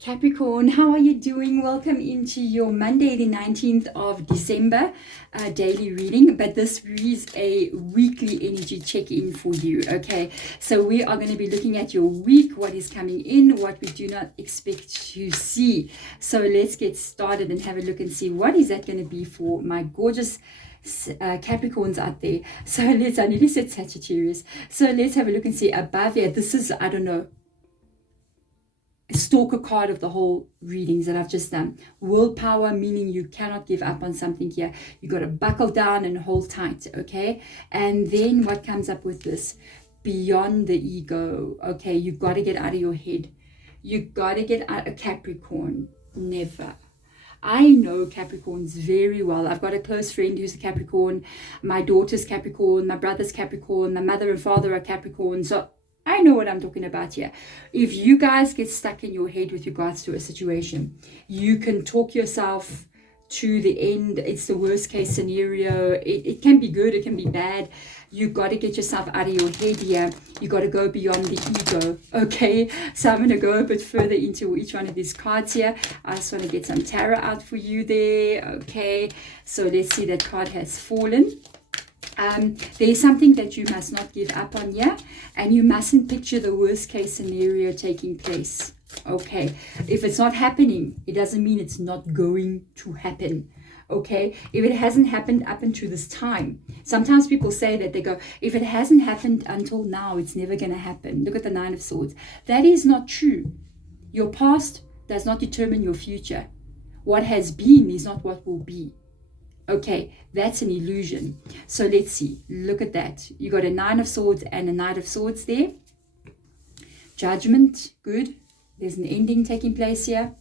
Capricorn, how are you doing? Welcome into your Monday, the 19th of December daily reading. But this is a weekly energy check-in for you, okay? So we are going to be looking at your week, what is coming in, what we do not expect to see. So let's get started and have a look and see what is that going to be for my gorgeous Capricorns out there. So I nearly said Sagittarius. So let's have a look and see above here. This is, I don't know, stalker card of the whole readings that I've just done. Willpower, meaning you cannot give up on something here. You got to buckle down and hold tight, okay? And then what comes up with this? Beyond the ego, okay? You got to get out of your head. You got to get out of Capricorn. Never. I know Capricorns very well. I've got a close friend who's a Capricorn. My daughter's Capricorn. My brother's Capricorn. My mother and father are Capricorn. So I know what I'm talking about here. If you guys get stuck in your head with regards to a situation, you can talk yourself to the end. It's the worst case scenario. It can be good, it can be bad. You got to get yourself out of your head here. You got to go beyond the ego, okay? So I'm going to go a bit further into each one of these cards here. I just want to get some tarot out for you there, okay? So let's see, that card has fallen. There's something that you must not give up on here, and you mustn't picture the worst case scenario taking place. Okay, if it's not happening, it doesn't mean it's not going to happen. Okay, if it hasn't happened up until this time, sometimes people say that, they go, if it hasn't happened until now, it's never going to happen. Look at the Nine of Swords. That is not true. Your past does not determine your future. What has been is not what will be. Okay, that's an illusion. So let's see. Look at that. You got a Nine of Swords and a Knight of Swords there. Judgment, good. There's an ending taking place here.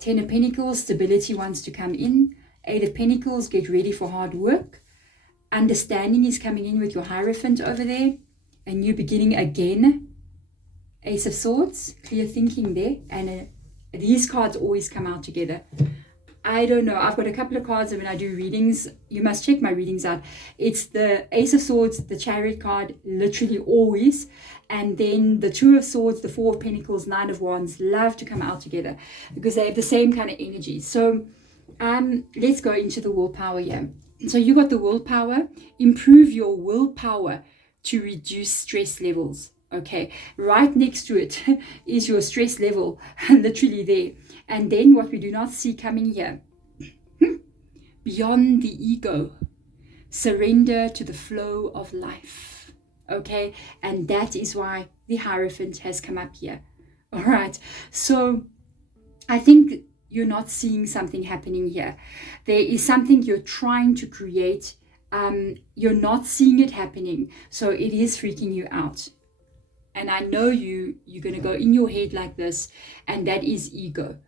Ten of Pentacles, stability wants to come in. Eight of Pentacles, get ready for hard work. Understanding is coming in with your Hierophant over there. A new beginning again. Ace of Swords, clear thinking there. And these cards always come out together. I don't know. I've got a couple of cards, and when I do readings, you must check my readings out. It's the Ace of Swords, the Chariot card, literally always. And then the Two of Swords, the Four of Pentacles, Nine of Wands, love to come out together because they have the same kind of energy. So let's go into the willpower here. So you got the willpower. Improve your willpower to reduce stress levels. Okay, right next to it is your stress level, literally there. And then what we do not see coming here, beyond the ego, surrender to the flow of life. Okay, and that is why the Hierophant has come up here. All right, so I think you're not seeing something happening here. There is something you're trying to create. You're not seeing it happening, so it is freaking you out. And I know you're going to go in your head like this, and that is ego.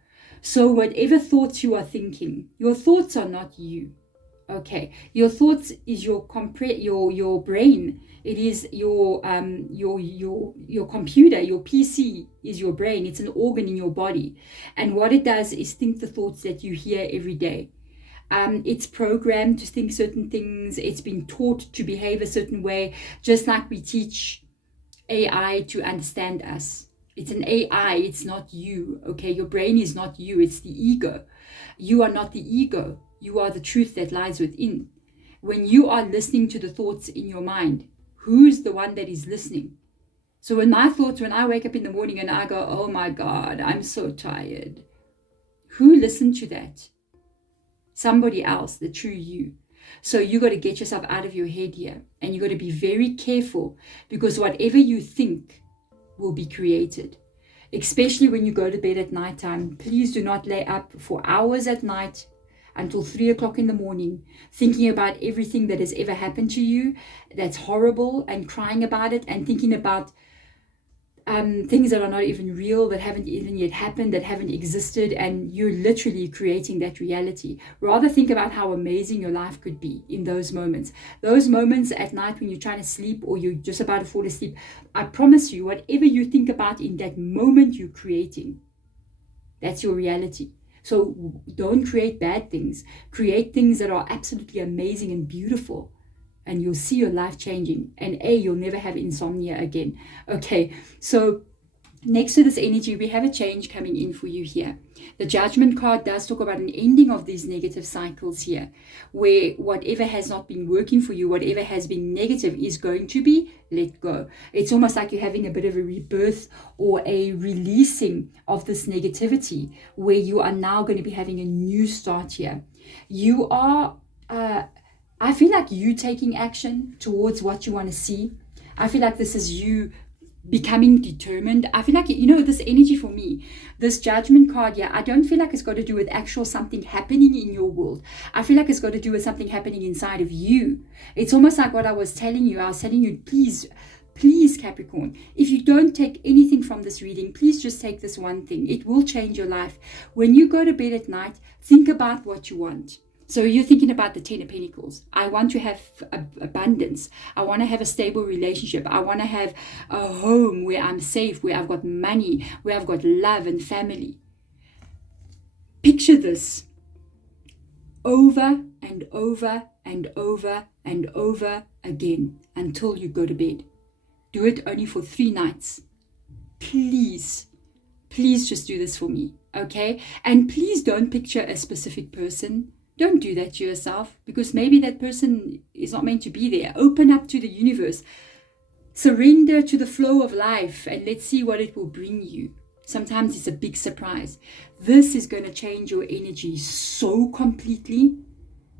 So whatever thoughts you are thinking, your thoughts are not you. Okay, your thoughts is your brain. It is your computer, your PC is your brain. It's an organ in your body, and what it does is think the thoughts that you hear every day. It's programmed to think certain things. It's been taught to behave a certain way, just like we teach AI to understand us. It's an AI, it's not you, okay? Your brain is not you, it's the ego. You are not the ego. You are the truth that lies within. When you are listening to the thoughts in your mind, who's the one that is listening? So when my thoughts, when I wake up in the morning and I go, oh my God, I'm so tired. Who listened to that? Somebody else, the true you. So you got to get yourself out of your head here, and you got to be very careful, because whatever you think will be created. Especially when you go to bed at nighttime, please do not lay up for hours at night until 3 o'clock in the morning thinking about everything that has ever happened to you that's horrible, and crying about it, and thinking about things that are not even real, that haven't even yet happened, that haven't existed, and you're literally creating that reality. Rather think about how amazing your life could be in those moments. Those moments at night when you're trying to sleep, or you're just about to fall asleep, I promise you, whatever you think about in that moment, you're creating. That's your reality. So don't create bad things. Create things that are absolutely amazing and beautiful. And you'll see your life changing. And you'll never have insomnia again. Okay, so Next to this energy, we have a change coming in for you here. The Judgment card does talk about an ending of these negative cycles here, where whatever has not been working for you, whatever has been negative, is going to be let go. It's almost like you're having a bit of a rebirth or a releasing of this negativity, where you are now going to be having a new start here. You are, I feel like you taking action towards what you want to see. I feel like this is you becoming determined. I feel like, you know, this energy for me, this Judgment card, yeah, I don't feel like it's got to do with actual something happening in your world. I feel like it's got to do with something happening inside of you. It's almost like what I was telling you. I was telling you, please, Capricorn, if you don't take anything from this reading, please just take this one thing. It will change your life. When you go to bed at night, think about what you want. So you're thinking about the 10 of Pentacles. I want to have abundance. I want to have a stable relationship. I want to have a home where I'm safe, where I've got money, where I've got love and family. Picture this over and over and over and over again until you go to bed. Do it only for 3 nights. Please just do this for me, okay? And please don't picture a specific person. Don't do that to yourself, because maybe that person is not meant to be there. Open up to the universe. Surrender to the flow of life, and let's see what it will bring you. Sometimes it's a big surprise. This is going to change your energy so completely,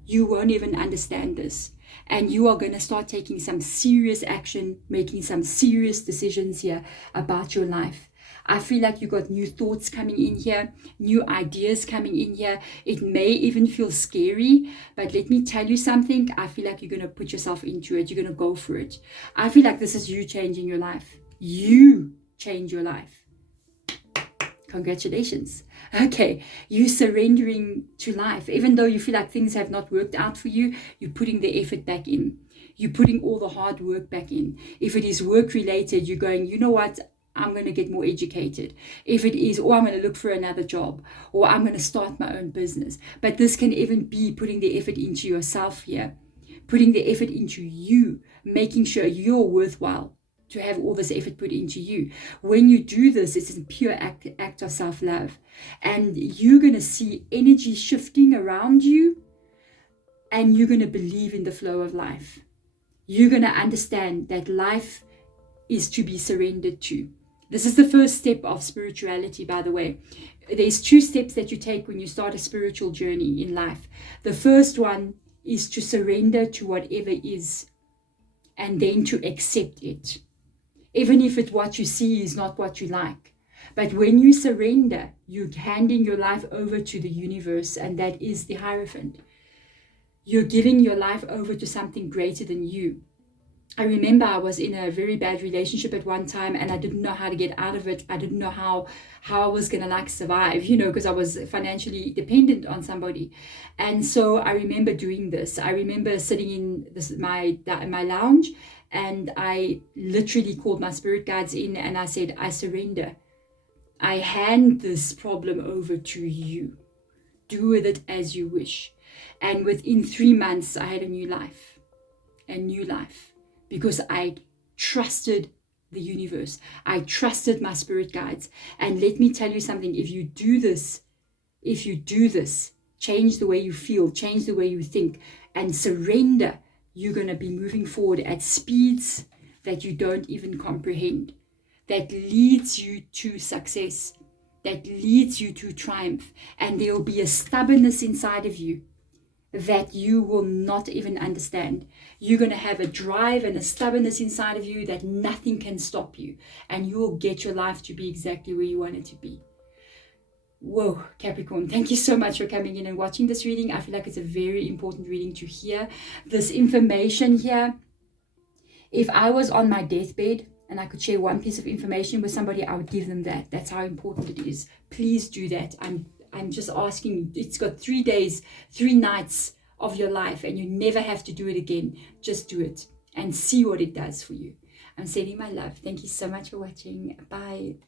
you won't even understand this. And you are going to start taking some serious action, making some serious decisions here about your life. I feel like you got new thoughts coming in here, new ideas coming in here. It may even feel scary, but let me tell you something. I feel like you're going to put yourself into it. You're going to go for it. I feel like this is you changing your life. You change your life. Congratulations. Okay, you surrendering to life. Even though you feel like things have not worked out for you, you're putting the effort back in. You're putting all the hard work back in. If it is work related, you're going, you know what? I'm going to get more educated. If it is, or I'm going to look for another job, or I'm going to start my own business. But this can even be putting the effort into yourself here, putting the effort into you, making sure you're worthwhile to have all this effort put into you. When you do this, it's a pure act of self-love. And you're going to see energy shifting around you, and you're going to believe in the flow of life. You're going to understand that life is to be surrendered to. This is the first step of spirituality, by the way. There's 2 steps that you take when you start a spiritual journey in life. The first one is to surrender to whatever is, and then to accept it. Even if what you see is not what you like. But when you surrender, you're handing your life over to the universe, and that is the Hierophant. You're giving your life over to something greater than you. I remember I was in a very bad relationship at one time, and I didn't know how to get out of it. I didn't know how I was going to survive, because I was financially dependent on somebody. And so I remember doing this. I remember sitting in my lounge, and I literally called my spirit guides in, and I said, I surrender. I hand this problem over to you. Do with it as you wish. And within 3 months, I had a new life. Because I trusted the universe. I trusted my spirit guides. And let me tell you something, if you do this, change the way you feel, change the way you think, and surrender, you're going to be moving forward at speeds that you don't even comprehend. That leads you to success, that leads you to triumph. And there will be a stubbornness inside of you that you will not even understand. You're going to have a drive and a stubbornness inside of you that nothing can stop you. And you will get your life to be exactly where you want it to be. Whoa, Capricorn, thank you so much for coming in and watching this reading. I feel like it's a very important reading to hear. This information here, if I was on my deathbed and I could share one piece of information with somebody, I would give them that. That's how important it is. Please do that. I'm just asking you. It's got 3 days, 3 nights of your life, and you never have to do it again. Just do it and see what it does for you. I'm sending my love. Thank you so much for watching. Bye.